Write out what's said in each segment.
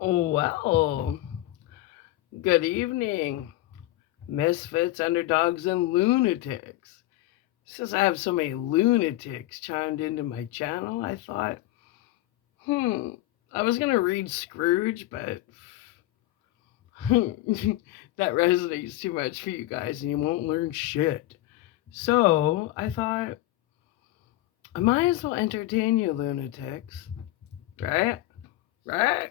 Oh, well, good evening, misfits, underdogs, and lunatics. Since I have so many lunatics chimed into my channel, I thought, hmm, I was going to read Scrooge, but that resonates too much for you guys and you won't learn shit. So I thought, I might as well entertain you, lunatics, right? Right?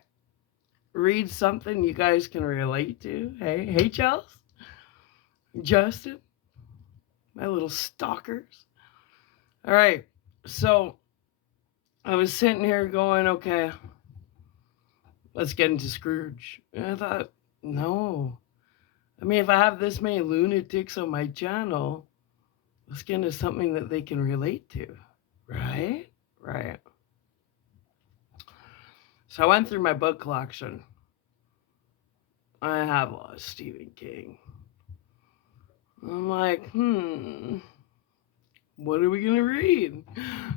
Read something you guys can relate to. Hey, Chels, Justin, my little stalkers. All right. So I was sitting here going, okay, let's get into Scrooge. And I thought, no. I mean, if I have this many lunatics on my channel, let's get into something that they can relate to. Right? Right. So I went through my book collection. I have a lot of Stephen King. I'm like, what are we going to read?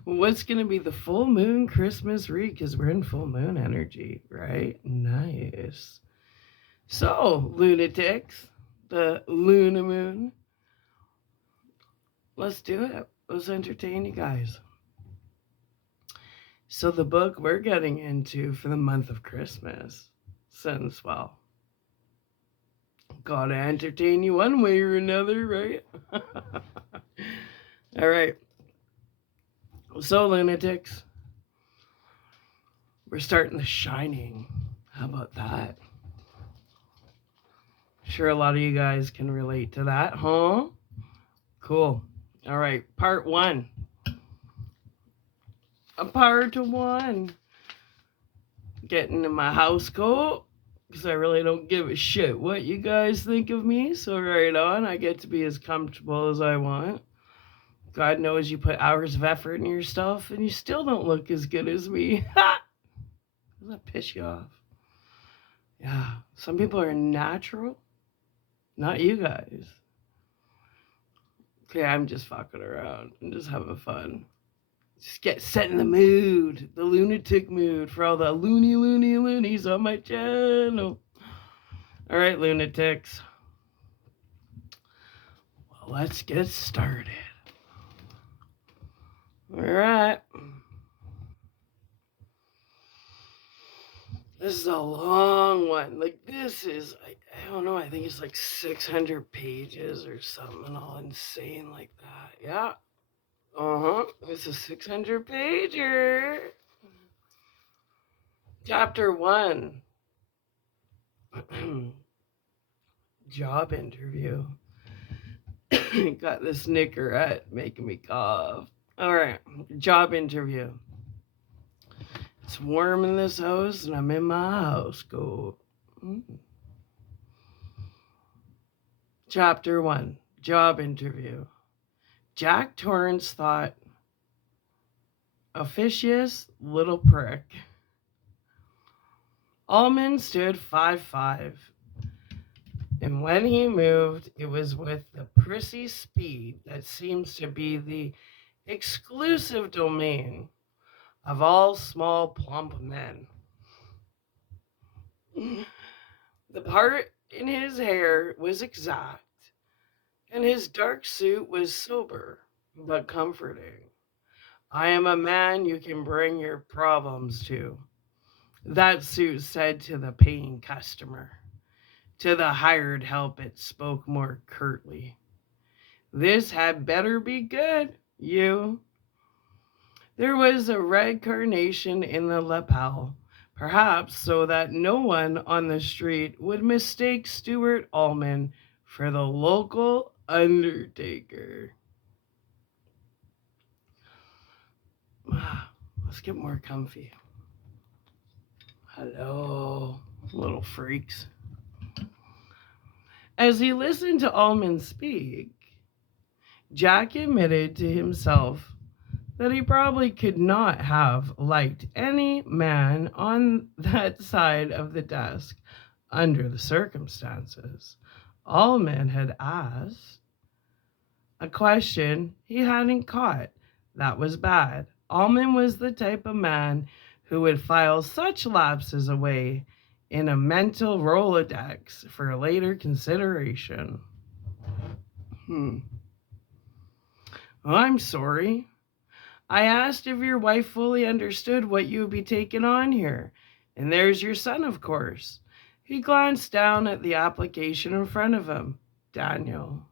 What's going to be the full moon Christmas read? Because we're in full moon energy, right? Nice. So, lunatics, the Luna Moon, let's do it. Let's entertain you guys. So, the book we're getting into for the month of Christmas, since, well, gotta entertain you one way or another, right? All right. So, lunatics, we're starting The Shining. How about that? Sure, a lot of you guys can relate to that, huh? Cool. All right, part one. A part one. Getting in my house coat because I really don't give a shit what you guys think of me. So, right on, I get to be as comfortable as I want. God knows you put hours of effort in your stuff and you still don't look as good as me. Ha! Does that piss you off? Yeah, some people are natural, not you guys. Okay, I'm just fucking around. I'm just having fun. Just get set in the mood, the lunatic mood for all the loonies on my channel. All right, lunatics. Well, let's get started. All right. This is a long one. Like, this is, I don't know, I think it's like 600 pages or something all insane like that. Yeah. Uh huh. It's a 600 pager. Chapter 1 Job interview. Got this Nicorette making me cough. All right. Job interview. It's warm in this house and I'm in my house coat. Chapter 1 Job interview. Jack Torrance thought, officious little prick. Allman stood 5'5", and when he moved, it was with the prissy speed that seems to be the exclusive domain of all small, plump men. The part in his hair was exact, and his dark suit was sober but comforting. I am a man you can bring your problems to, that suit said to the paying customer. To the hired help, it spoke more curtly. This had better be good, you. There was a red carnation in the lapel, perhaps so that no one on the street would mistake Stuart Allman for the local undertaker. Let's get more comfy. Hello, little freaks. As he listened to Allman speak, Jack admitted to himself that he probably could not have liked any man on that side of the desk under the circumstances. Allman had asked a question he hadn't caught. That was bad. Allman was the type of man who would file such lapses away in a mental Rolodex for later consideration. Well, I'm sorry. I asked if your wife fully understood what you would be taking on here. And there's your son, of course. He glanced down at the application in front of him. Daniel.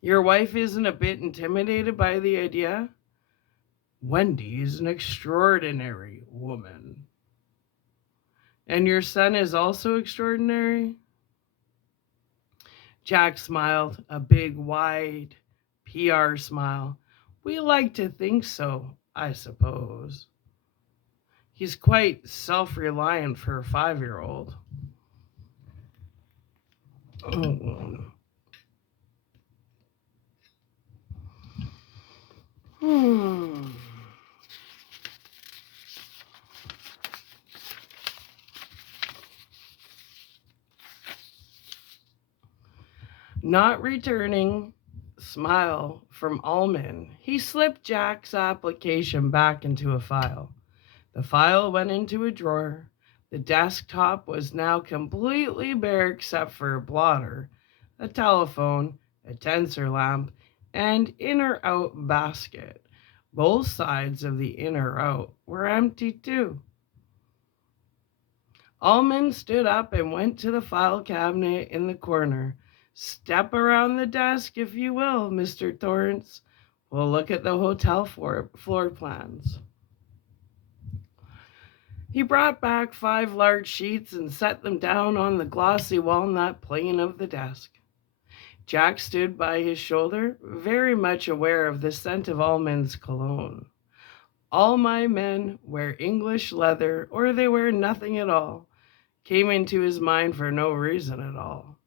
Your wife isn't a bit intimidated by the idea? Wendy is an extraordinary woman. And your son is also extraordinary? Jack smiled, a big, wide PR smile. We like to think so, I suppose. He's quite self-reliant for a 5-year-old. Not returning smile from Allman, he slipped Jack's application back into a file. The file went into a drawer. The desktop was now completely bare except for a blotter, a telephone, a tensor lamp, and inner-out basket. Both sides of the inner-out were empty too. Allman stood up and went to the file cabinet in the corner. Step around the desk, if you will, Mr. Torrance. We'll look at the hotel floor plans. He brought back 5 large sheets and set them down on the glossy walnut plane of the desk. Jack stood by his shoulder, very much aware of the scent of Allman's cologne. All my men wear English leather, or they wear nothing at all, came into his mind for no reason at all.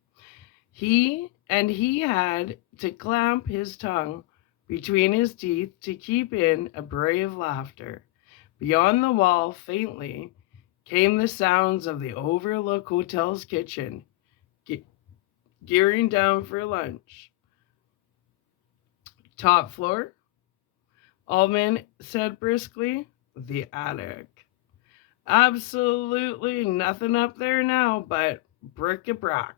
He had to clamp his tongue between his teeth to keep in a bray of laughter. Beyond the wall, faintly, came the sounds of the Overlook Hotel's kitchen, gearing down for lunch. Top floor? Allman said briskly. The attic. Absolutely nothing up there now but bric-a-brac.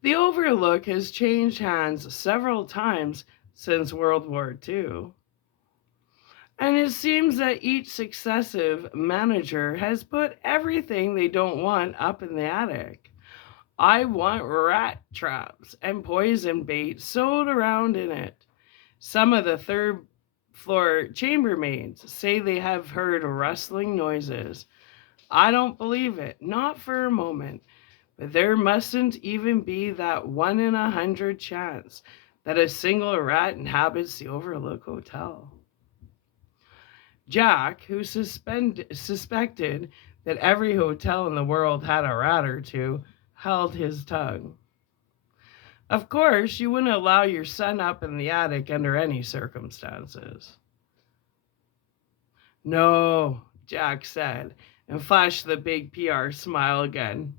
The Overlook has changed hands several times since World War II. And it seems that each successive manager has put everything they don't want up in the attic. I want rat traps and poison bait sewed around in it. Some of the 3rd floor chambermaids say they have heard rustling noises. I don't believe it, not for a moment. But there mustn't even be that 1 in 100 chance that a single rat inhabits the Overlook Hotel. Jack, who suspected that every hotel in the world had a rat or two, held his tongue. Of course, you wouldn't allow your son up in the attic under any circumstances. No, Jack said, and flashed the big PR smile again.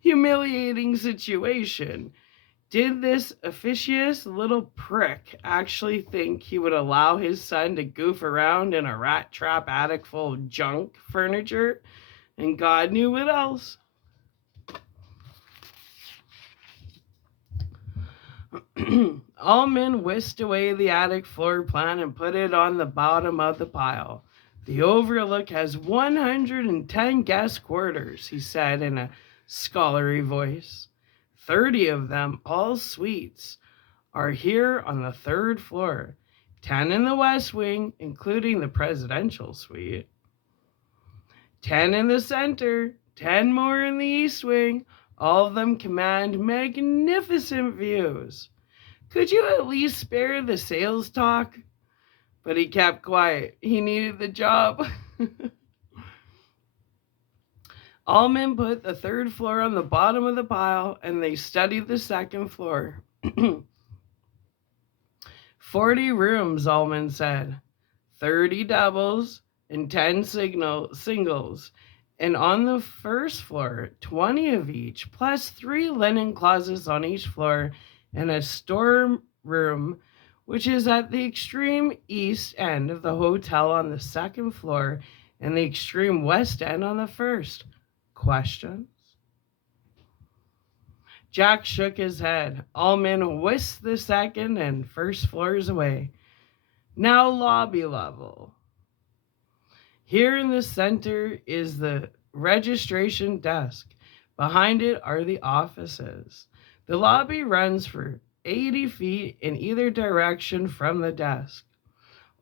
Humiliating situation. Did this officious little prick actually think he would allow his son to goof around in a rat trap attic full of junk furniture? And God knew what else. Allman whisked away the attic floor plan and put it on the bottom of the pile. The Overlook has 110 guest quarters, he said in a scholarly voice. 30 of them, all suites, are here on the 3rd floor. 10 in the West Wing, including the presidential suite. 10 in the center, 10 more in the East Wing. All of them command magnificent views. Could you at least spare the sales talk? But he kept quiet. He needed the job. Allman put the 3rd floor on the bottom of the pile, and they studied the 2nd floor. 40 rooms, Allman said. 30 doubles and 10 singles. And on the 1st floor, 20 of each, plus 3 linen closets on each floor, and a storeroom which is at the extreme east end of the hotel on the second floor and the extreme west end on the first. Questions? Jack shook his head. Allman whisked the second and first floors away. Now lobby level. Here in the center is the registration desk. Behind it are the offices. The lobby runs for 80 feet in either direction from the desk.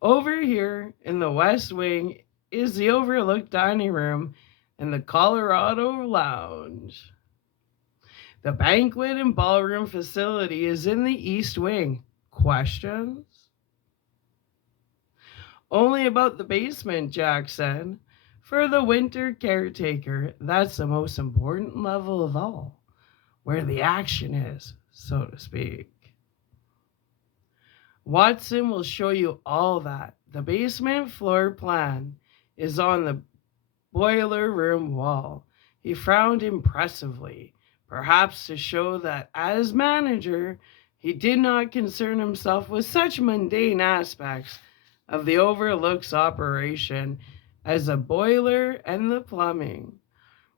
Over here in the west wing is the overlooked dining room and the Colorado Lounge. The banquet and ballroom facility is in the east wing. Questions? Only about the basement, Jack said. For the winter caretaker, that's the most important level of all, where the action is, so to speak. Watson will show you all that. The basement floor plan is on the boiler room wall. He frowned impressively, perhaps to show that as manager, he did not concern himself with such mundane aspects of the Overlook's operation as the boiler and the plumbing.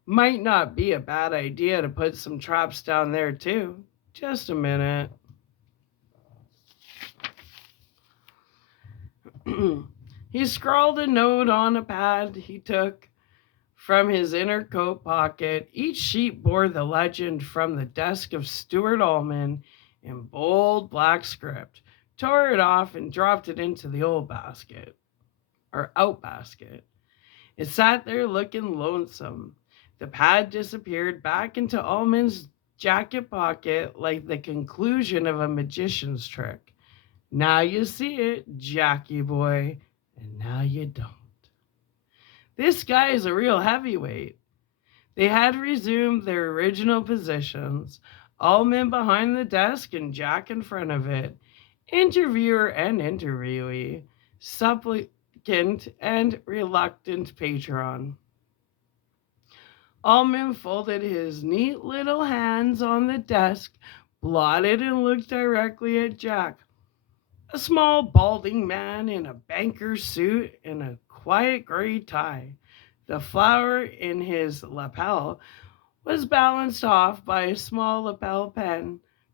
Might not be a bad idea to put some traps down there too. Just a minute. He scrawled a note on a pad he took from his inner coat pocket. Each sheet bore the legend "From the desk of Stuart Allman" in bold black script. Tore it off and dropped it into the old basket, or out basket. It sat there looking lonesome. The pad disappeared back into Allman's jacket pocket like the conclusion of a magician's trick. Now you see it, Jackie boy, and now you don't. This guy is a real heavyweight. They had resumed their original positions, Allman behind the desk and Jack in front of it. Interviewer and interviewee, supplicant and reluctant patron. Allman folded his neat little hands on the desk, blotted and looked directly at Jack. A small balding man in a banker's suit and a quiet gray tie. The flower in his lapel was balanced off by a small lapel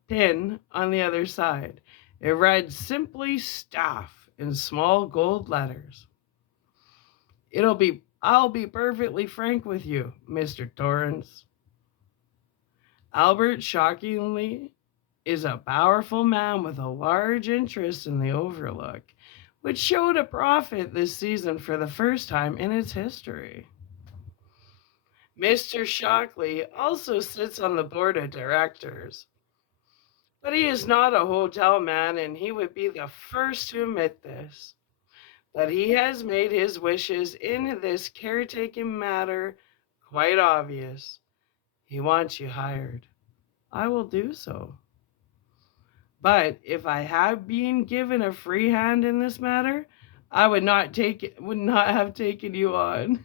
pin on the other side. It read simply "Staff" in small gold letters. I'll be perfectly frank with you, Mr. Torrance. Albert, shockingly, is a powerful man with a large interest in the Overlook, which showed a profit this season for the first time in its history. Mr. Shockley also sits on the board of directors, but he is not a hotel man, and he would be the first to admit this. But he has made his wishes in this caretaking matter quite obvious. He wants you hired. I will do so. But if I had been given a free hand in this matter, I would not have taken you on.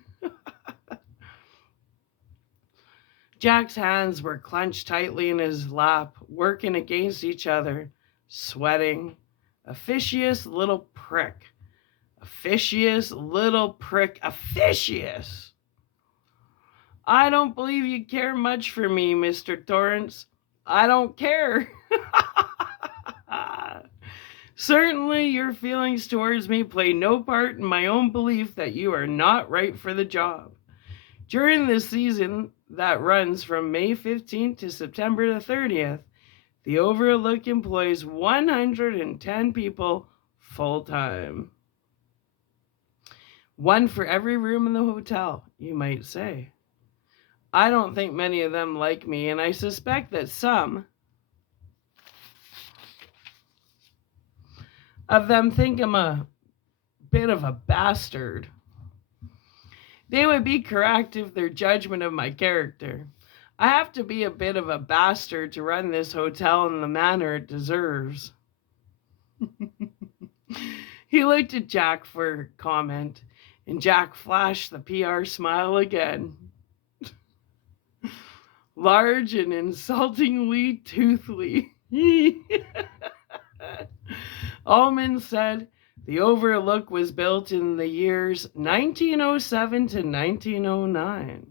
Jack's hands were clenched tightly in his lap, working against each other, sweating. Officious little prick. Officious little prick. Officious! I don't believe you care much for me, Mr. Torrance. I don't care. Certainly, your feelings towards me play no part in my own belief that you are not right for the job. During this season that runs from May 15th to September the 30th, the Overlook employs 110 people full-time. One for every room in the hotel, you might say. I don't think many of them like me, and I suspect that some of them think I'm a bit of a bastard. They would be correct if their judgment of my character. I have to be a bit of a bastard to run this hotel in the manner it deserves. He looked at Jack for comment, and Jack flashed the PR smile again. Large and insultingly toothly. Allman said the Overlook was built in the years 1907 to 1909.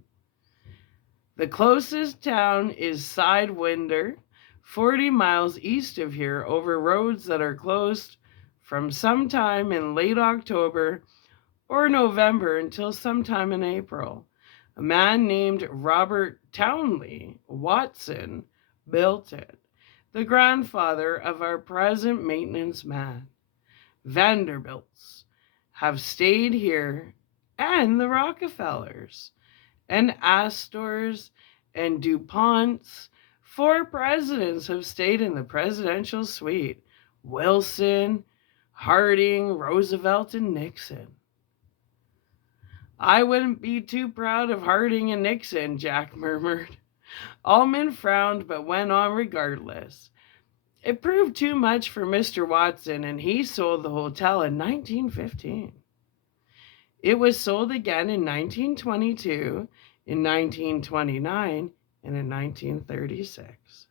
The closest town is Sidewinder, 40 miles east of here, over roads that are closed from sometime in late October or November until sometime in April. A man named Robert Townley Watson built it, the grandfather of our present maintenance man. Vanderbilts have stayed here, and the Rockefellers, and Astors, and DuPonts. 4 presidents have stayed in the presidential suite: Wilson, Harding, Roosevelt, and Nixon. I wouldn't be too proud of Harding and Nixon, Jack murmured. Allman frowned but went on regardless. It proved too much for Mr. Watson, and he sold the hotel in 1915. It was sold again in 1922, in 1929, and in 1936.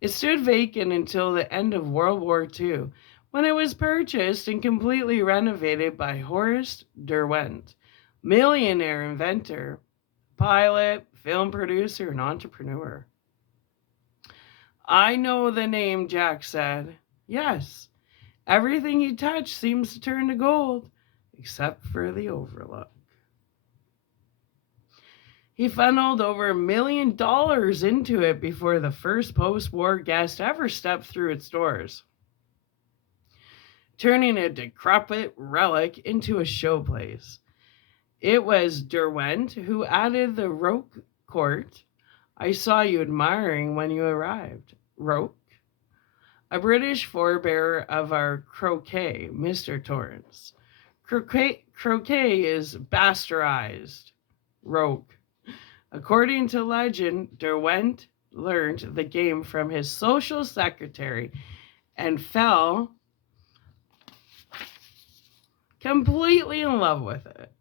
It stood vacant until the end of World War II, when it was purchased and completely renovated by Horace Derwent, millionaire inventor, pilot, film producer, and entrepreneur. I know the name, Jack said. Yes, everything you touch seems to turn to gold, except for the Overlook. He funneled over $1 million into it before the first post-war guest ever stepped through its doors, turning a decrepit relic into a showplace. It was Derwent who added the Roque Court I saw you admiring when you arrived. Roque, a British forebearer of our croquet, Mr. Torrance. Croquet is bastardized. Roque. According to legend, Derwent learned the game from his social secretary and fell completely in love with it.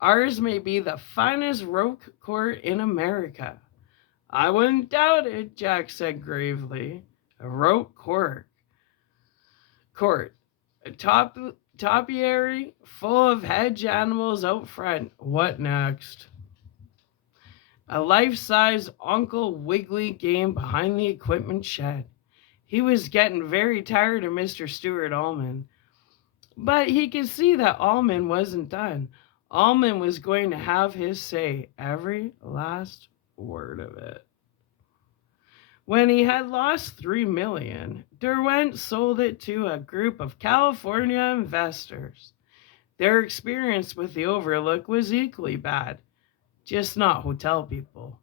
Ours may be the finest Roque Court in America. I wouldn't doubt it, Jack said gravely. A Roque Court. A topiary full of hedge animals out front. What next? A life-size Uncle Wiggily game behind the equipment shed. He was getting very tired of Mr. Stuart Allman. But he could see that Allman wasn't done. Allman was going to have his say, every last word of it. When he had lost $3 million, Derwent sold it to a group of California investors. Their experience with the Overlook was equally bad, just not hotel people.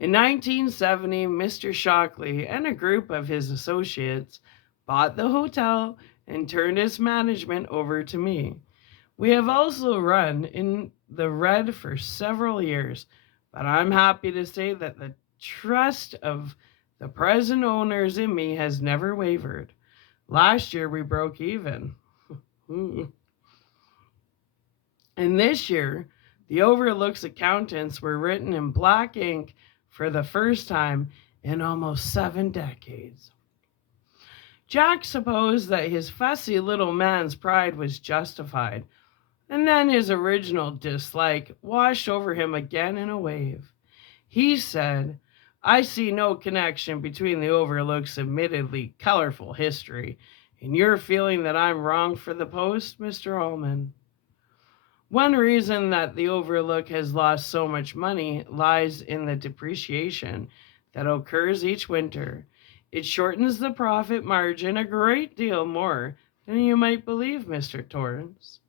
In 1970, Mr. Shockley and a group of his associates bought the hotel and turned its management over to me. We have also run in the red for several years, but I'm happy to say that the trust of the present owners in me has never wavered. Last year we broke even. And this year, the Overlook's accountants were written in black ink for the first time in almost 7 decades. Jack supposed that his fussy little man's pride was justified, and then his original dislike washed over him again in a wave. He said, I see no connection between the Overlook's admittedly colorful history and your feeling that I'm wrong for the post, Mr. Allman. One reason that the Overlook has lost so much money lies in the depreciation that occurs each winter. It shortens the profit margin a great deal more than you might believe, Mr. Torrance.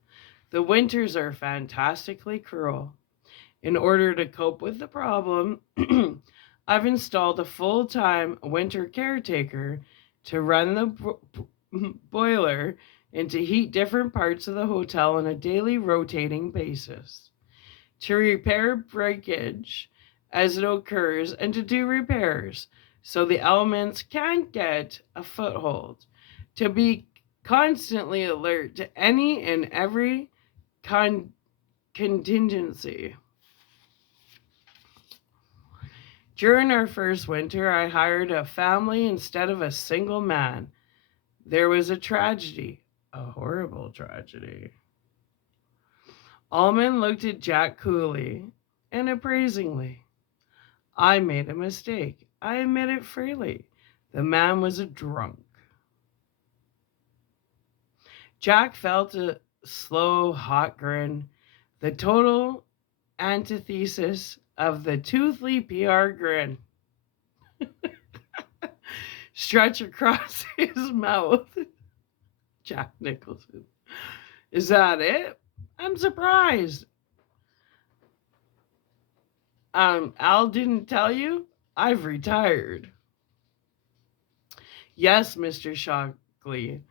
The winters are fantastically cruel. In order to cope with the problem, I've installed a full-time winter caretaker to run the boiler and to heat different parts of the hotel on a daily rotating basis, to repair breakage as it occurs, and to do repairs so the elements can't get a foothold, to be constantly alert to any and every contingency. During our first winter, I hired a family instead of a single man. There was a tragedy, a horrible tragedy. Almond looked at Jack coolly and appraisingly. I made a mistake. I admit it freely. The man was a drunk. Jack felt a slow, hot grin, the total antithesis of the toothy PR grin, stretch across his mouth. Jack Nicholson. Is that it? I'm surprised. Al didn't tell you? I've retired. Yes, Mr. Shockley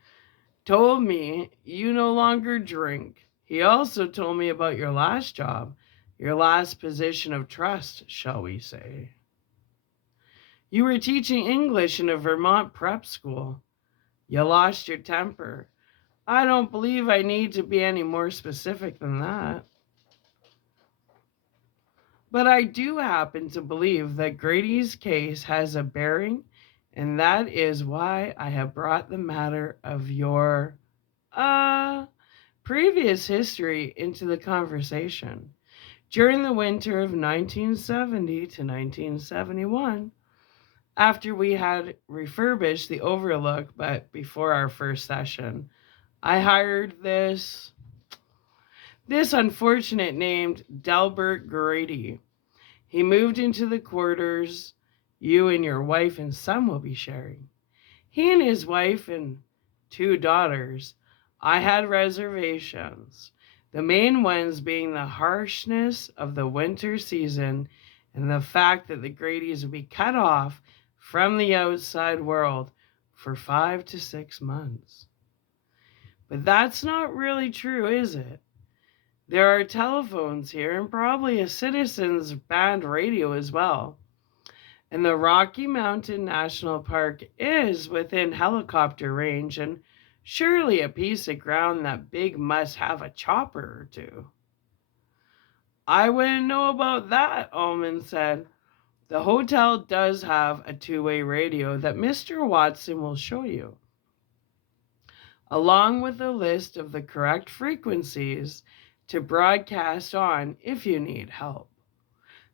told me you no longer drink. He also told me about your last job, your last position of trust, shall we say. You were teaching English in a Vermont prep school. You lost your temper. I don't believe I need to be any more specific than that. But I do happen to believe that Grady's case has a bearing, and that is why I have brought the matter of your previous history into the conversation. During the winter of 1970 to 1971, after we had refurbished the Overlook, but before our first session, I hired this unfortunate named Delbert Grady. He moved into the quarters you and your wife and son will be sharing. He and his wife and 2 daughters, I had reservations, the main ones being the harshness of the winter season and the fact that the Gradys would be cut off from the outside world for 5 to 6 months. But that's not really true, is it? There are telephones here and probably a citizens band radio as well. And the Rocky Mountain National Park is within helicopter range and surely a piece of ground that Big must have a chopper or 2. I wouldn't know about that, Almond said. The hotel does have a 2-way radio that Mr. Watson will show you, along with a list of the correct frequencies to broadcast on if you need help.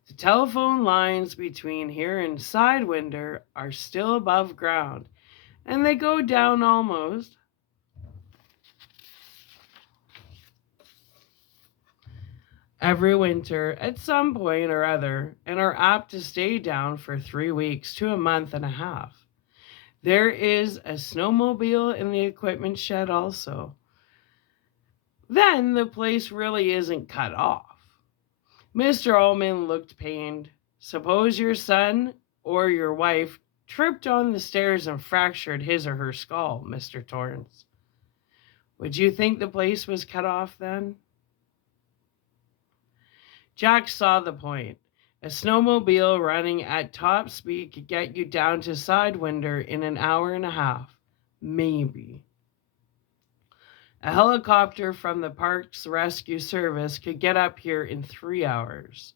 The telephone lines between here and Sidewinder are still above ground, and they go down almost every winter at some point or other, and are apt to stay down for 3 weeks to a month and a half. There is a snowmobile in the equipment shed also. Then the place really isn't cut off. Mr. Ullman looked pained. Suppose your son or your wife tripped on the stairs and fractured his or her skull, Mr. Torrance. Would you think the place was cut off then? Jack saw the point. A snowmobile running at top speed could get you down to Sidewinder in an hour and a half. Maybe. A helicopter from the Parks Rescue Service could get up here in 3 hours.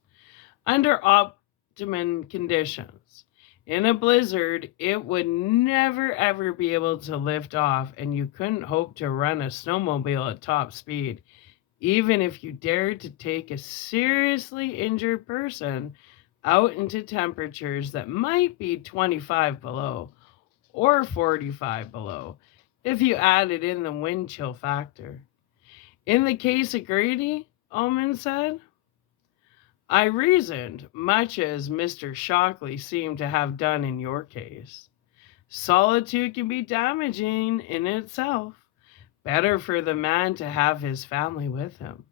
Under optimum conditions. In a blizzard, it would never ever be able to lift off, and you couldn't hope to run a snowmobile at top speed, even if you dared to take a seriously injured person out into temperatures that might be 25 below or 45 below, if you added in the wind chill factor. In the case of Grady, Ullman said, I reasoned, much as Mr. Shockley seemed to have done in your case. Solitude can be damaging in itself. Better for the man to have his family with him.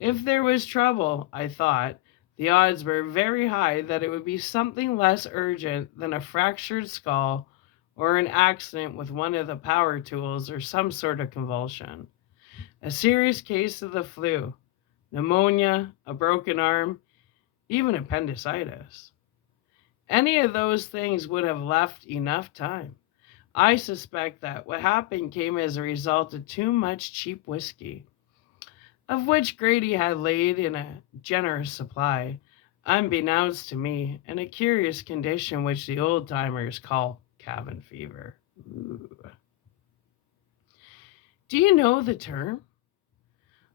If there was trouble, I thought, the odds were very high that it would be something less urgent than a fractured skull or an accident with one of the power tools or some sort of convulsion. A serious case of the flu, pneumonia, a broken arm, even appendicitis. Any of those things would have left enough time. I suspect that what happened came as a result of too much cheap whiskey, of which Grady had laid in a generous supply, unbeknownst to me, in a curious condition which the old-timers call cabin fever. Ooh. Do you know the term?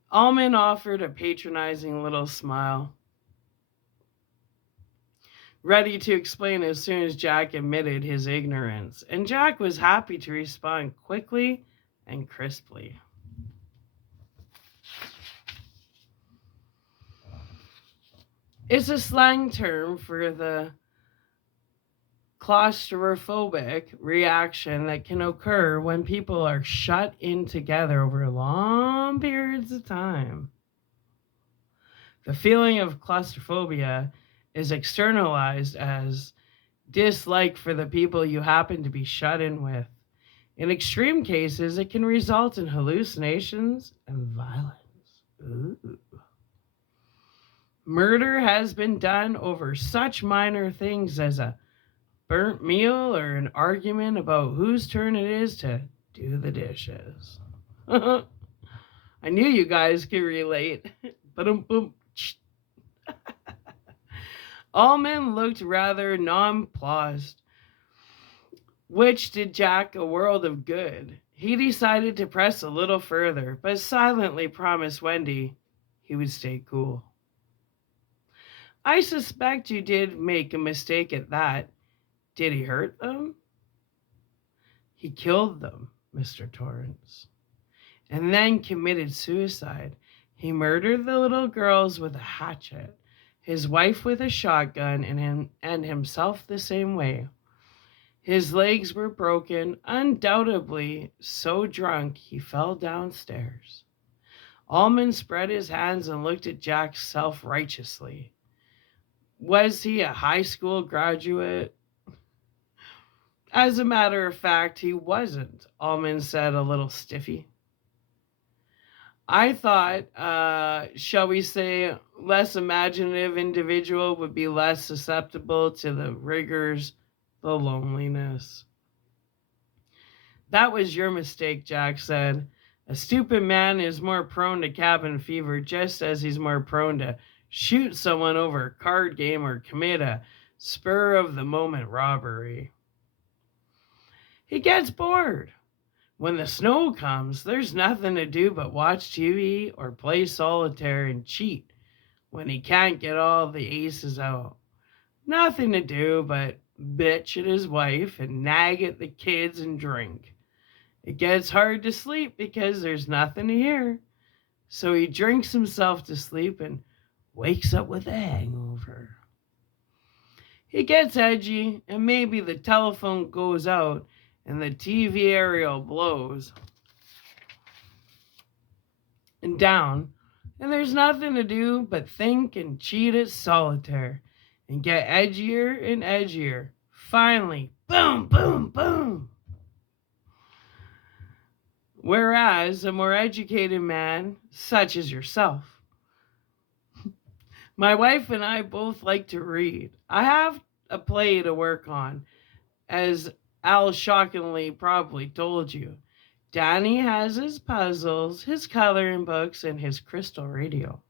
Allman offered a patronizing little smile, ready to explain as soon as Jack admitted his ignorance, and Jack was happy to respond quickly and crisply. It's a slang term for the claustrophobic reaction that can occur when people are shut in together over long periods of time. The feeling of claustrophobia is externalized as dislike for the people you happen to be shut in with. In extreme cases, it can result in hallucinations and violence. Ooh. Murder has been done over such minor things as a burnt meal or an argument about whose turn it is to do the dishes. I knew you guys could relate. Ba-dum-bum. Allman looked rather nonplussed, which did Jack a world of good. He decided to press a little further, but silently promised Wendy he would stay cool. I suspect you did make a mistake at that. Did he hurt them? He killed them, Mr. Torrance, and then committed suicide. He murdered the little girls with a hatchet, his wife with a shotgun, and himself the same way. His legs were broken, undoubtedly so drunk he fell downstairs. Allman spread his hands and looked at Jack self-righteously. Was he a high school graduate? As a matter of fact, he wasn't, Allman said, a little stiffy. I thought, shall we say, less imaginative individual would be less susceptible to the rigors, the loneliness. That was your mistake, Jack said. A stupid man is more prone to cabin fever, just as he's more prone to shoot someone over a card game or commit a spur-of-the-moment robbery. He gets bored. When the snow comes, there's nothing to do but watch TV or play solitaire and cheat when he can't get all the aces out. Nothing to do but bitch at his wife and nag at the kids and drink. It gets hard to sleep because there's nothing to hear. So he drinks himself to sleep and wakes up with a hangover. He gets edgy, and maybe the telephone goes out and the TV aerial blows and down, and there's nothing to do but think and cheat at solitaire and get edgier and edgier. Finally, boom, boom, boom. Whereas a more educated man, such as yourself, my wife and I both like to read. I have a play to work on, as Al shockingly probably told you. Danny has his puzzles, his coloring books, and his crystal radio.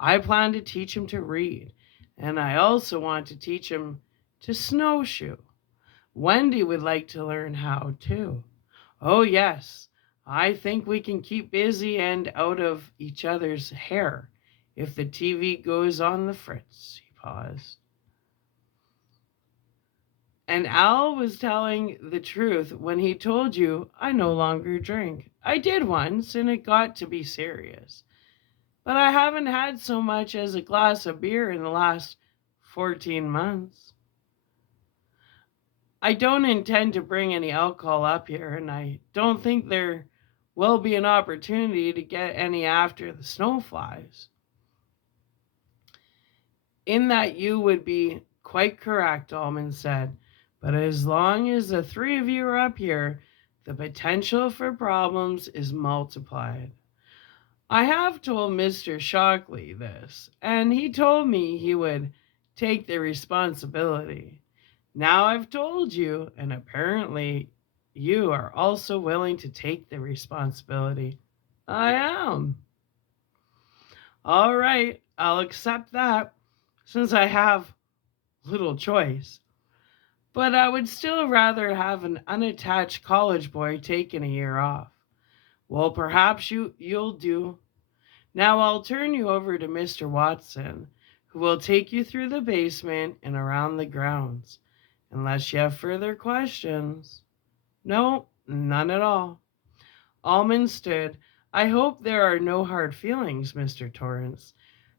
I plan to teach him to read, and I also want to teach him to snowshoe. Wendy would like to learn how too. Oh yes, I think we can keep busy and out of each other's hair if the TV goes on the fritz. He paused. And Al was telling the truth when he told you I no longer drink. I did once, and it got to be serious. But I haven't had so much as a glass of beer in the last 14 months. I don't intend to bring any alcohol up here, and I don't think there will be an opportunity to get any after the snow flies. In that you would be quite correct, Allman said. But as long as the three of you are up here, the potential for problems is multiplied. I have told Mr. Shockley this, and he told me he would take the responsibility. Now I've told you, and apparently you are also willing to take the responsibility. I am. All right, I'll accept that, since I have little choice. But I would still rather have an unattached college boy taking a year off. Well, perhaps you'll do. Now I'll turn you over to Mr. Watson, who will take you through the basement and around the grounds. Unless you have further questions. No, none at all. Almond stood. I hope there are no hard feelings, Mr. Torrance.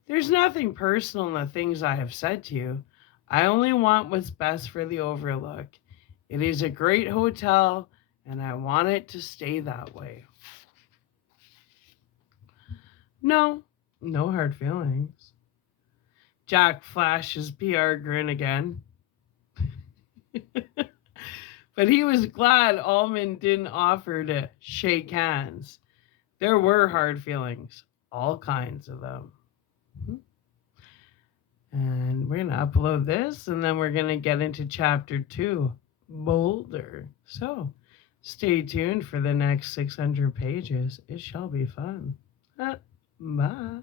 There's nothing personal in the things I have said to you. I only want what's best for the Overlook. It is a great hotel, and I want it to stay that way. No, no hard feelings. Jack flashed his PR grin again. But he was glad Almond didn't offer to shake hands. There were hard feelings, all kinds of them. And we're going to upload this, and then we're going to get into chapter 2, Boulder. So stay tuned for the next 600 pages. It shall be fun. Bye.